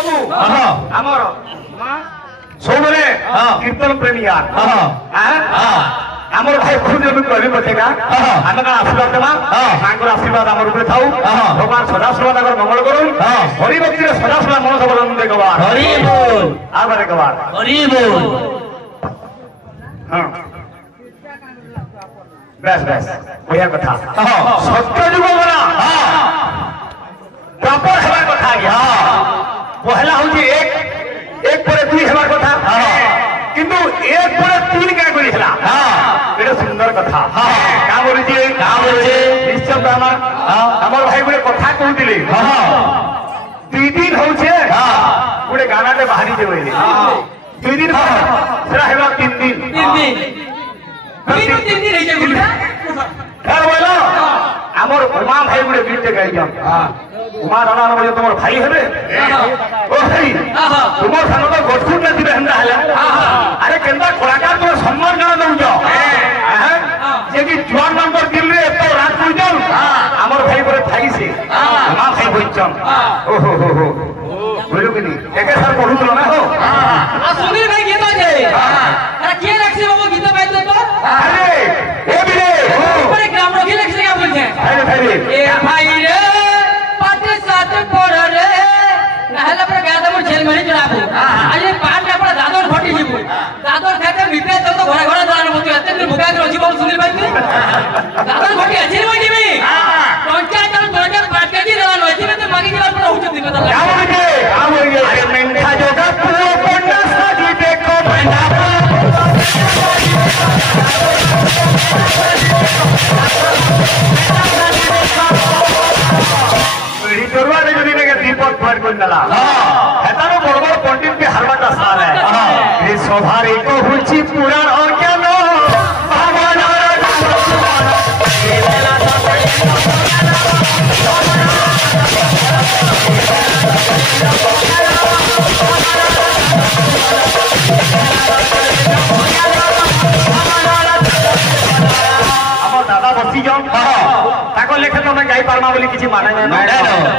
बाबू आमर सबले कीर्तन प्रेमी यार आमर भाई खुद जब कहबे बतेगा आमे का आशीर्वाद देबा मांगर आशीर्वाद आमर ऊपर थाउ भगवान सदा सर्वदा कर मंगल करू हरि भक्ति रे सदा सर्वदा मन सबल दे गवा हरि बोल आ बारे गवा हरि बोल हां बस बस ओया कथा सत्य जुग वाला प्रॉपर हेबा कथा गया पहला हो जे एक पर दुई हेबा कथा किंतु एक पर तीन का करी हला एटा सुंदर कथा का बोली जे निश्चय ब्राह्मण हमर भाई गुडे कथा कहउतिले दुई दिन होछे गुडे गाना ते बाहरी देबे दुई दिन सेरा हेबा तीन दिन आमर उमा भाई गुडे गीत गाई जान उमा राणा रे तुमर भाई हेबे ओ भाई तुमर संग तो गठुन न दिबे हमरा हला अरे केंदा कलाकार तो सम्मान गाना दउजो जे कि जुआन नंबर दिल रे तो रात पुजन आमर भाई गुडे भाई से उमा भाई होइचन ओ हो बोलो कि नहीं एके साल पढुतलो ना हो आ सुनील भाई गीत जे अरे के रखसे बाबू गीत गाई तो अरे ए बिरे ऊपर ग्राम रो के लक्ष्य का बोल छे अरे भाई ए भाई रे पाटे साथ पड़ रे नहला पर गादा मोर जेल में चढ़ाबो आज पाट अपना दादर घटी जीबो दादर खाते मिटे तो घरे घरे दान मत एते दिन भुका के जीबो सुनील भाई दादर घटी अछि रे जीबी पंचायत और दोडर पाट के दी दान होती में तो मागी जीवन पर होछ दिन बता आ बोलिए अरे मेंढा जोगा पुरो कोंडा साजी देखो मेंढा पीढ़ी तोरवा रे जदी ने दीपक फट कोन नला हेतारो बड़बड़ पंडित के हरवाटा साल है ये स्वभारे को हुची पुराण और क्या नो भगवान दादा बसी जाओ ताको लेखे तो मैं गाई पारमा बोली किछि माने ना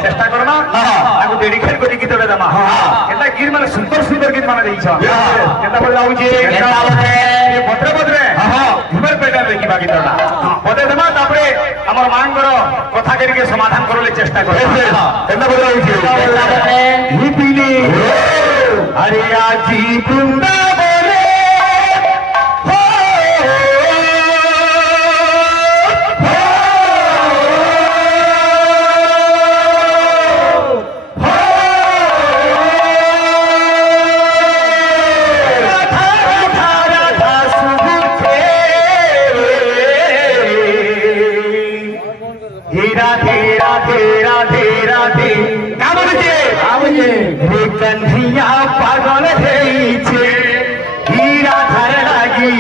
चेष्टा करना ताको डेडिकेट करी गीत रे दमा एटा गीत माने सुंदर सुंदर गीत माने देइछ केता बोल लाउ जे ये भद्रे भद्रे हिबर पेटा रे किबा गीतटा पदे दमा तापरे हमर मांगर कथा करी के समाधान करले चेष्टा कर केता बोल लाउ जे ही पीली अरे आजी बृंदा बोले कन्हैया पागल है हीरा धर लागी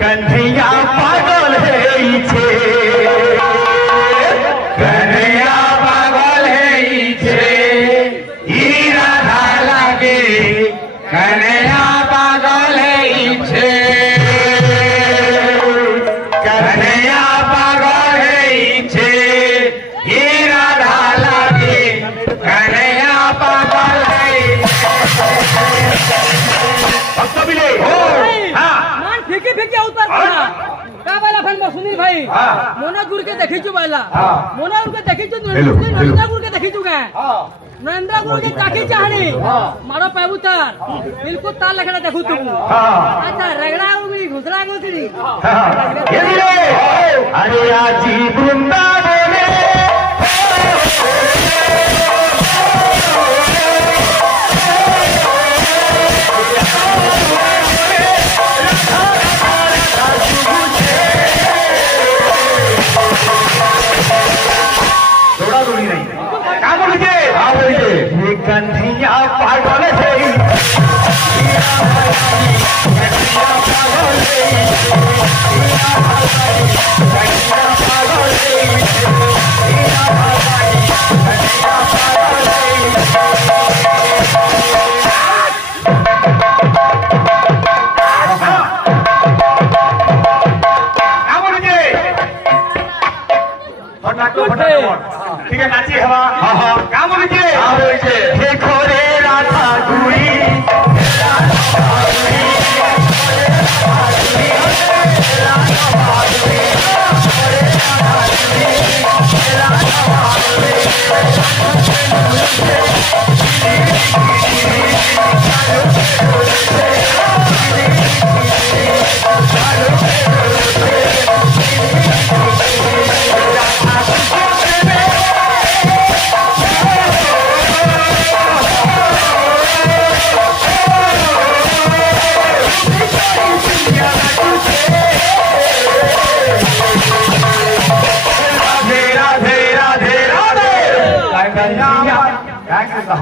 कन्हैया पागल है कन्हैया पागल है हीरा धर लागी कन्हैया पागल है कन्हैया पागल है हीरा धर लागी कन्हैया पागल सुनील भाई मोना गुर के देखिछु बाला मोना गुर के देखिछु नरेंद्र गुर के देखिछु के नरेंद्र गुर के ताकी चाहनी मारो पाबू तार बिल्कुल तार लखड़ा देखु तू अच्छा रगड़ा उगली घुसरा घुसरी अरे आजी बृंदा बोले कन्हैया पागल है ठीक है नाची हवा काम देखो रे राधा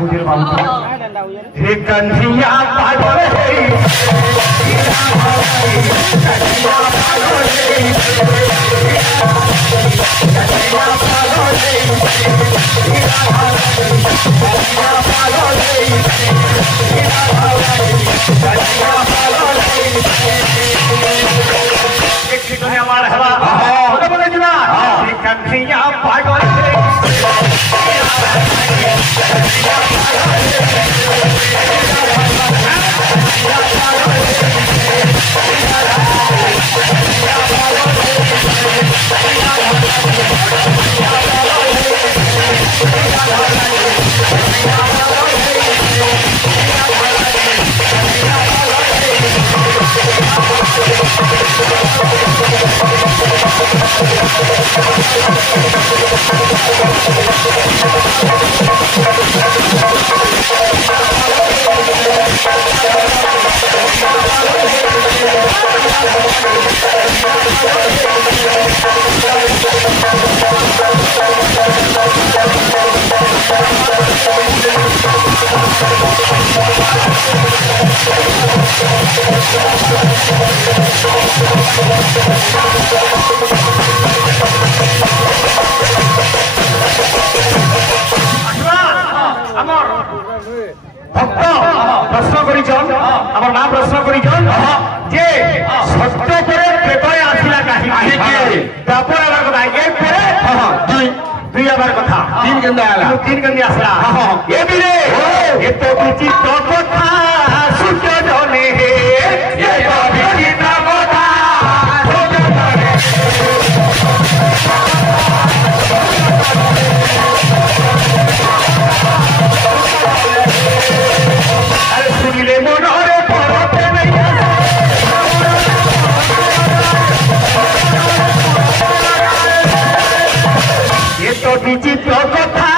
हुजूर बाबू रे कन्हैया पागल है कन्हैया पागल तीन गंदी आसला ये भी रे ये तो बीची तो कथा सुचो जोने है ये तो बीची तो कथा सुचो जोने अरे सुन ले मोनोरे परोते नहीं ये तो बीची तो कथा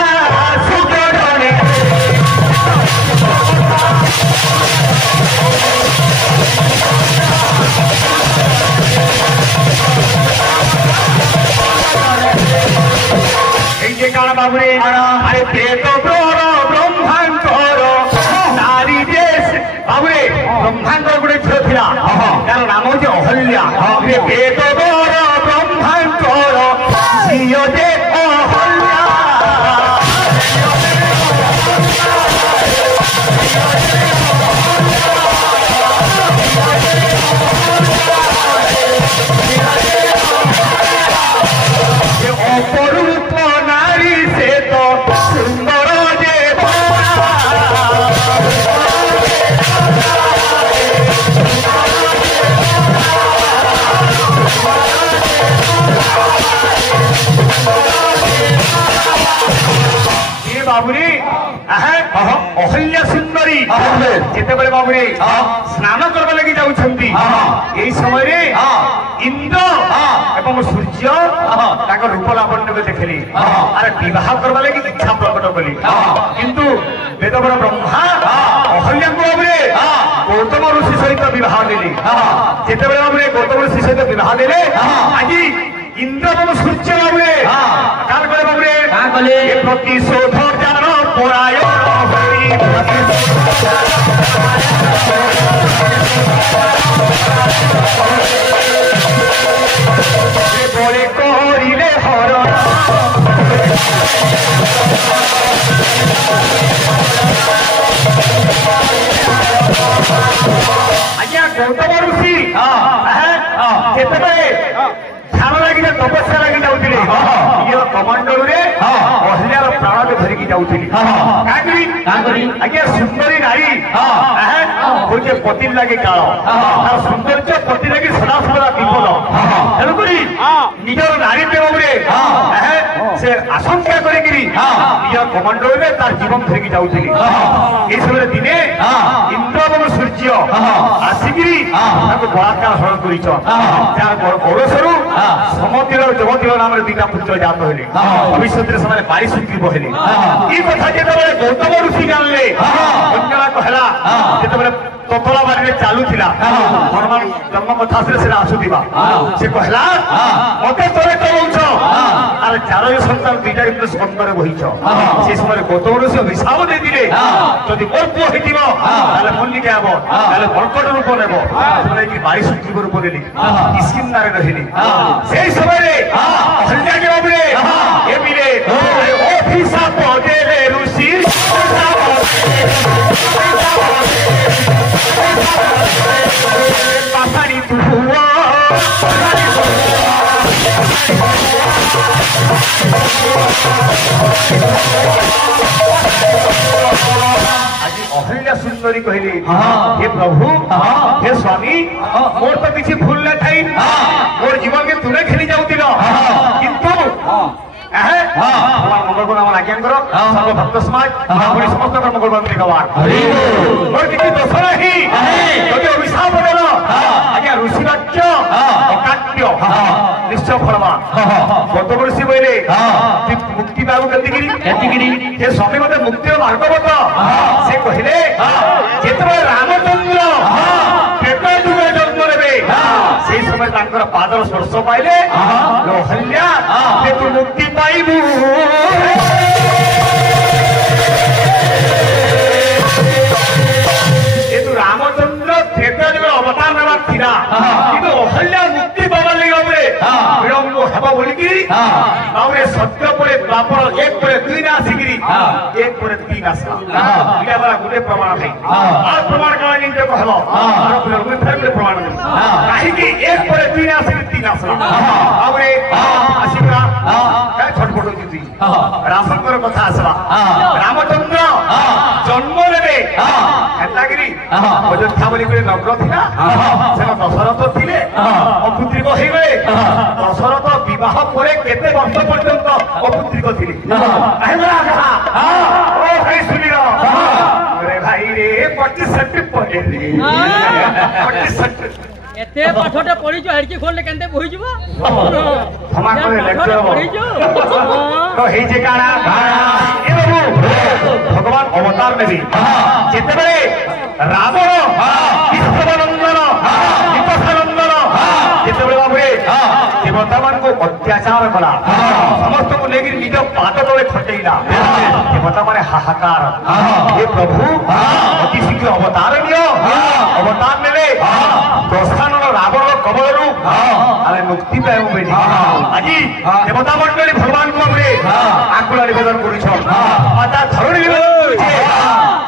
बाबुरे अरे प्रेत ब्रह्मांकर नारी देश बाबुरे ब्रह्मांकर गोटे झील थिला तार नाम होची अहल्या प्रेत ब्रह्मांकर झील जे अहल्या अपरूप नारी से तो सुंदर जे बाबुरी अहल्या सुंदरी जिते बेले बाबुरी स्नान करबा लगी जाउछंती एई समय रे इंद्र एवं सूर्य ताको रूप लावण्य को देखली अरे विवाह करबा लगी इच्छा प्रकट कली किंतु वेदवर ब्रह्मा अहल्या को बाबुरे गौतम ऋषि सहित विवाह देली जिते बेले बाबुरे गौतम ऋषि सहित विवाह देले आज इंद्र एवं सूर्य बाबुरे काल करे बाबुरे का कले ए प्रतिशोध जान परायण होई बड़े करिले हर आज्ञा गौतम ऋषि केतबे ध्यान लगी तपस्या लगी जाऊे ये कमांडर रे अहिल्यार प्राण धरिकी जाऊली आज्ञा सुंदरी नारी हूँ पति लगे काल तार सौंदर्य पति लगे सदा सदा विपद तेणुक निजर नारी प्रेमे से आशंका करी कमांडर रे तार जीवन धरिकी जाऊली ये समय दिने इंद्र और सूर्य आसिकी बलात्कार हरण कर ओरसरू समतिर जगतिर नाम दीटा पुत्र जात हेले भविष्य से पारिशुद्धी बहेले ये कथा जो गौतम ऋषि जानले कहला जो तोतला बाड़ी चलुला हनुमान जन्म कथा से आसुवा से कहला मत तोरे कौच अरे 4 सन्तान 2टा कि स्कंदे बहीच से समय गौतम ऋषि अभिशाप देते जदि मोर पुओ होता मल्लिका हम कर्कट रूप ने 22 रूप नेली किस्किन्दारे रही से समय अहिल्या के बाबुरे अभिशाप देले ऋषि पासाड़ी तू आज अहिल्या सुंदरी कहली हे प्रभु हे स्वामी मोर तो किसी भूल न थी मोर जीवन के तुले खेली जाऊल किंतु मंगल नाम आज्ञा करो सर्व भक्त समाज समस्त मंगल भगवान मोर किसी दोष नहीं जदि अभिशाप देल आज्ञा ऋषि वाक्य अकाट्य निश्चय फलवा गौतम ऋषि बोले मुक्ति पाबू के स्वामी मत मुक्ति मार्ग बत से कहले जिते रामचंद्र पेट जुगे जन्म ने से समय पादर स्पर्श पाइले अहिल्या तू मुक्ति पाइबू रामचंद्र त्रेता जुगे अवतार नेबार थिला किंतु अहिल्या मुक्ति पाबार लगे विलंब हेबा बोलिकी सत्य पर द्वापर 1 पर 2 ना आसिकी 1 पर 3 आसला इला बड़ा गुटे प्रमाण है और प्रमाण का निंदे कहलो और फिर गुटे प्रमाण काहे कि 1 पर 2 ना आसिकी 3 आसला आबरे आसिकरा काय छटपट होती रामचंद्र कर कथा आसला रामचंद्र जन्म लेबे हेतागिरी अयोध्या बोली गुटे नगर थिला से दशरथ थिले अपुत्रिक होई गए दशरथ विवाह पर केते वर्ष पर्यंत अपुत्रिक थिले ओ भाई सुनी रे भाई रे 25 पढ़े रे 25 एते पाठटा पढी जो हड़की खोलले केनते बही जबो क्षमा करे लेक्चर पढी जो तो हे जे काना ए बाबू भगवान अवतार में भी जेते बेले रावण विश्वनंदन विपथनंदन जेते बेले बाबू रे देवता मान को अत्याचार कला समस्त को लेकर निज पाद तले खटेइला देवता माने हाहाकार हे प्रभु अति शीघ्र अवतार नियो अवतार नेले दोस्तानर रावण कबलरू अरे मुक्ति पाए बेटी आज देवता मंडली भगवान को हमरे आकुला निवेदन करूछ माता धरणी निवेदन करूछ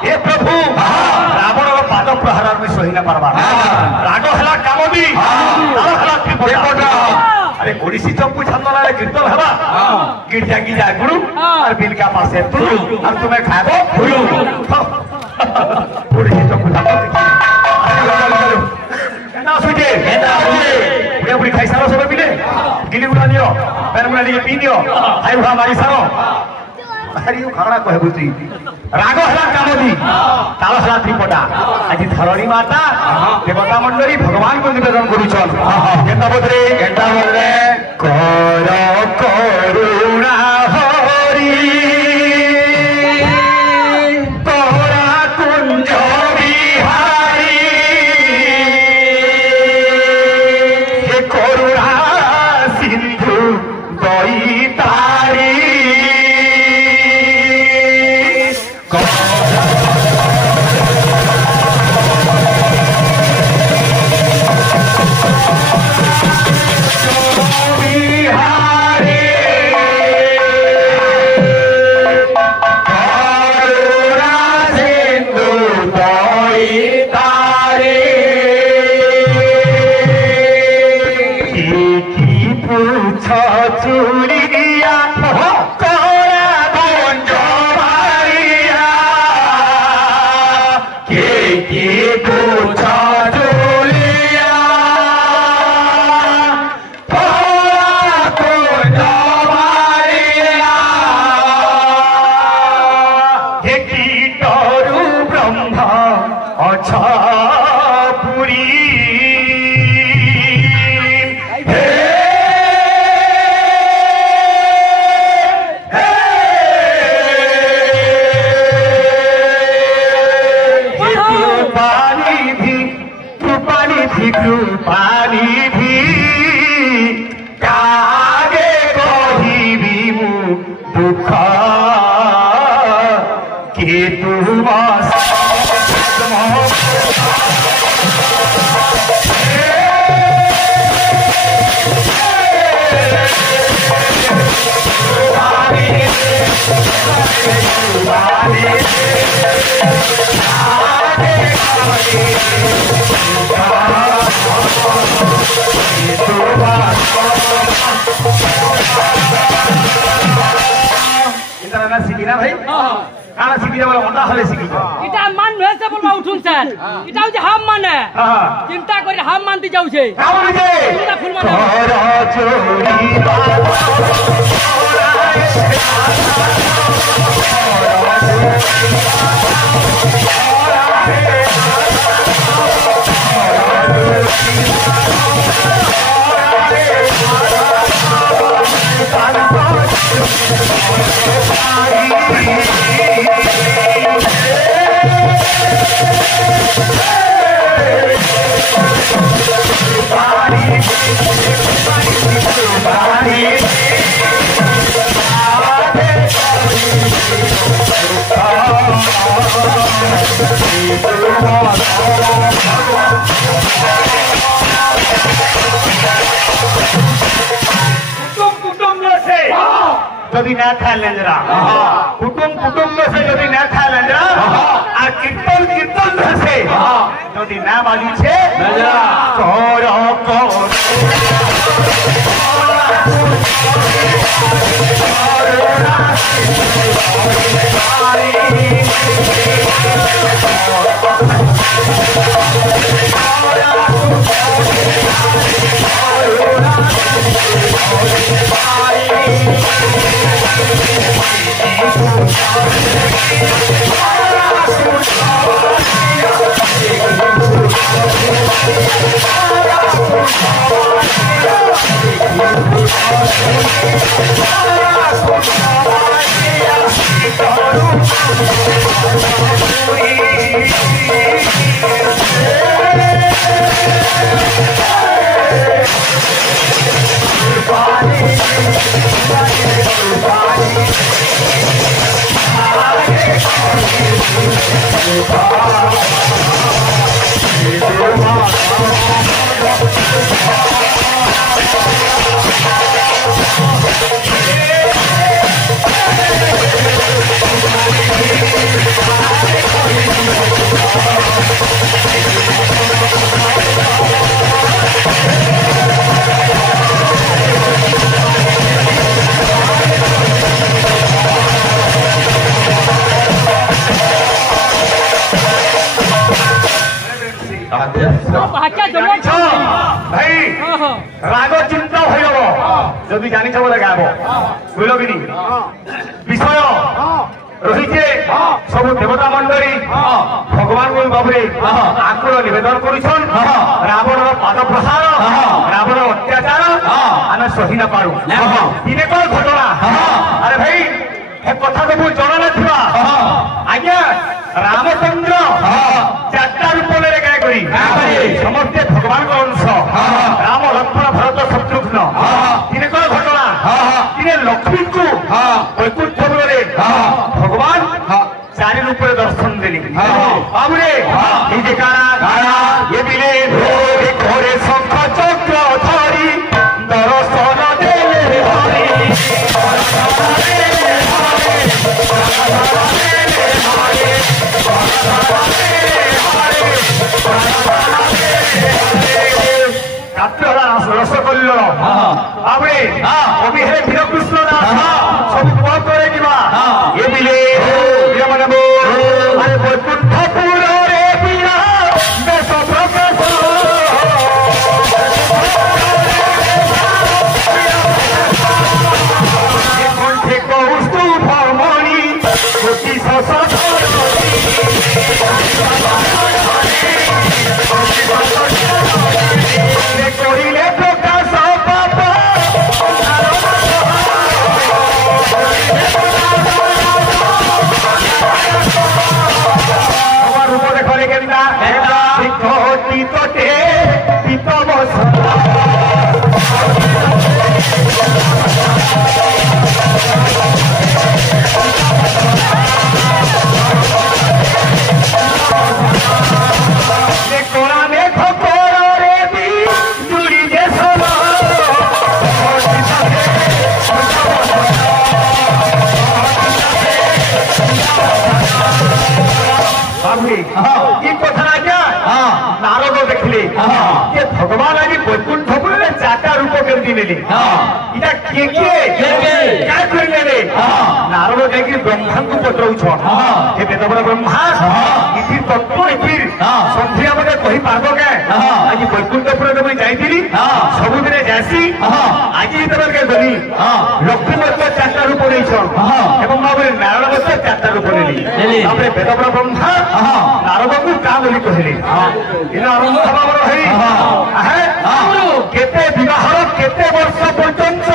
हे प्रभु रावण पाद प्रहार में सही न पारबा राग हला कामदी ताल हला त्रिपुरा अरे ओडिसी चंपू छंदना रे कीर्तन हवा गिरजा की जा गुरु और बिल का पासे तू और तुम्हें खाबो गुरु ओडिसी चंपू छंदना ना सुजे पुरे पुरी खाई सारो सब पिले गिली गुड़ा दियो पैर मुना लिए पी दियो हाई उठा मारी सारो हरियो खगड़ा कहे बुती राग हला कामदी ताल हला त्रिपटा आज धरणी माता देवता मंडली भगवान को निवेदन करूछन केता बदरे कर करुणा हरि तोरा कुंज बिहारी हे करुणा सिंधु दई तारी चूड़िया कोरा गुंज मारिया के पूछा चूड़िया कोरा गुंज मारिया हे कीटरू ब्रह्मा अच्छा पुरी कृपानिधि कागे कहिबी मु दुख के तुम শিখিনা ভাই কানা শিখি যাবে ওটা হলে শিখি এটা মান নয় সে বলবা উঠুন স্যার এটা হচ্ছে হাম মানে চিন্তা করে হাম মানতে যাচ্ছে কেমন যে চিন্তা ফুল মানে যদি না খায় লেঞ্জরা কুটুম কুটুম से যদি না খায় লেঞ্জরা আর কীর্তন কীর্তন से যদি না বাজিছে লেঞ্জরা চোর ভাই রাগ চিন্তা হয়ে যাব যদি জানিছ বলে গাব বুঝল কি বিষয় রয়েছে সব দেবতা মন্ডলী ভগবান বাবুরে আকুল নিবেদন করছেন রাবণর পাদ প্রসার রাবণর অত্যাচার আমি সহি না পারু দিনে কোন ঘটনা আরে ভাই এ কথা তো জনা নথিবা আজ্ঞা রামচন্দ্র চারটা রূপরে গায়ে করি সমস্তে ভগবান অংশ রাম লক্ষ্মণ ভরত শত্রুঘ্ন দিনে কোন ঘটনা দিনে লক্ষ্মীকে বৈকুণ্ঠপুরে ভগবান চারি রূপে দর্শন দেলি বাবুরে এই যে কারা এ বিলে ঘরে শঙ্খ চক্র ধরি দর্শন দেলে হরি রস করল বাবুরে কবি হে বীরকৃষ্ণ দাস সবু বল করে দিবা এ বিলে আরে বৈকুণ্ঠপুর রে বিরা বেশ প্রকাশ কণ্ঠে কৌস্তুভ মণি অতি করিলে প্রকাশ পাপা আমার রূপ দেখলে কেনটা তটে बाबुले की कथा आज्ञा नारद देखले के भगवान आज वैकुंठ पुरे चारटा रूप करती नेले इटा के क्या करले नारद जाकी ब्रह्मा को पत्रौछ हे बेदबर ब्रह्मा इति तत्व इति संध्या मते कहि पाबो के आज वैकुंठ पुरे में जाईतिली सब दिन जासी आज इतबर के गनी लक्ष्मी मत चारटा रूप लेछ एवं बाबुले नारद मत चारटा रूप लेली तापरे बेदबर ब्रह्मा नारद को का बोली कहले इना आरंभ खबर हई आहे केते विवाहर केते वर्ष पर्यंत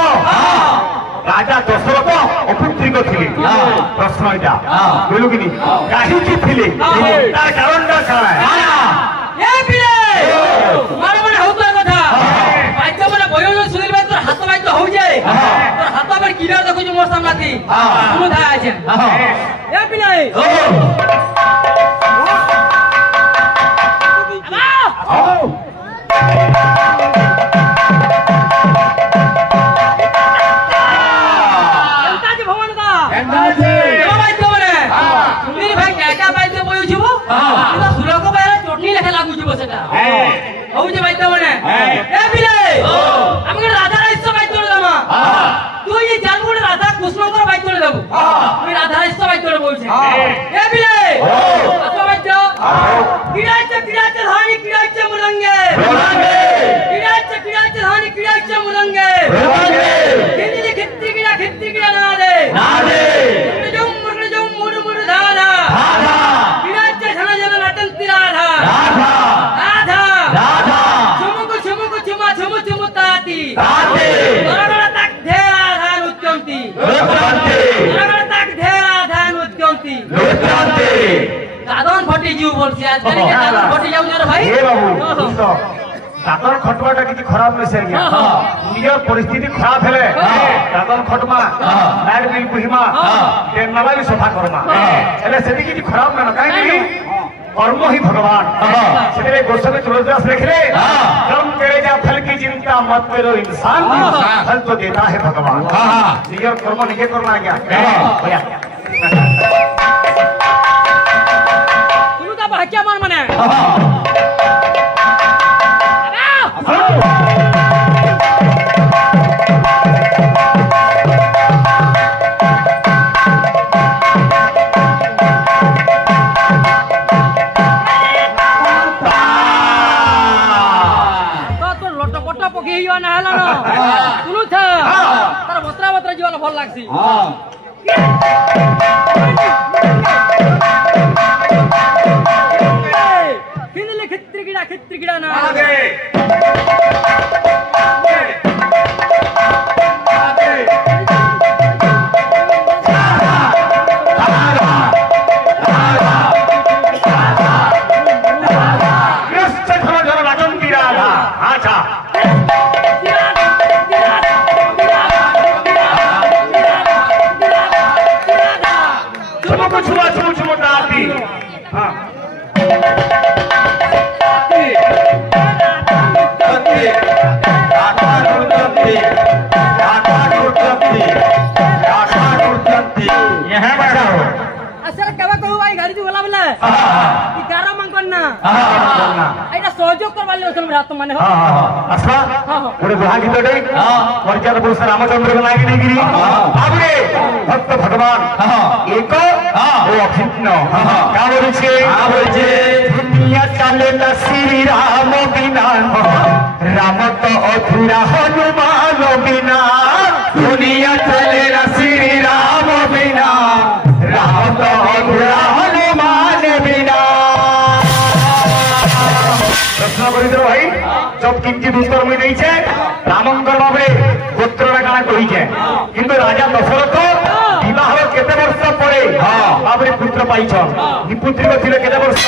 राजा दशरथ अपुत्रिक थिले प्रश्न इटा बोलु किनी काहे की थिले तार कारण काय ए बिले मारे मारे होता कथा बाइचा माने बयो सुनील भाई तोर हाथ बाइच हो जाए तोर हाथ पर किला देखो जो मोर सामने सुनु था आछे ए बिले दादन फटी जीव बोलছি আজকাল কে দাদন फटी जाऊ रे भाई ए बाबू तो दादन खटवाटा किछि खराब नै सर गया नियर परिस्थिति खराब हेले दादन खटमा लाइट बिल पुहिमा ते नला भी सफा करमा एले सेति किछि खराब ना काहे कि कर्म ही भगवान सेते गोस्वामी तुलसीदास लिखले कर्म करे जा फल की चिंता मत करो इंसान फल तो देता है भगवान नियर कर्म निजे करना क्या भैया क्या मान मने तो लटपटा पके हियो ना हला न सुनु था तार बत्रा जीवन भल लागसी खित्रिगिड़ा ना माने हो अच्छा ओरे दुहा गीत डे मर्यादा पुरुष रामचंद्र को लागी नहीं गिरी बाबुरे भक्त भगवान एक ओ अभिन्न का बोलछे दुनिया चले ना श्री राम बिना राम तो अधूरा हनुमान बिना दुनिया चले ना श्री राम बिना राम तो अधूरा हनुमान बिना प्रश्न करि दो भाई जब किंचित उत्तर मुई देई छे रामंकर बाबरे गोत्ररा काना कहि छे किंतु राजा दशरथ विवाह केते वर्ष परे बाबरे पुत्र पाई छ निपुत्री को थिले केते वर्ष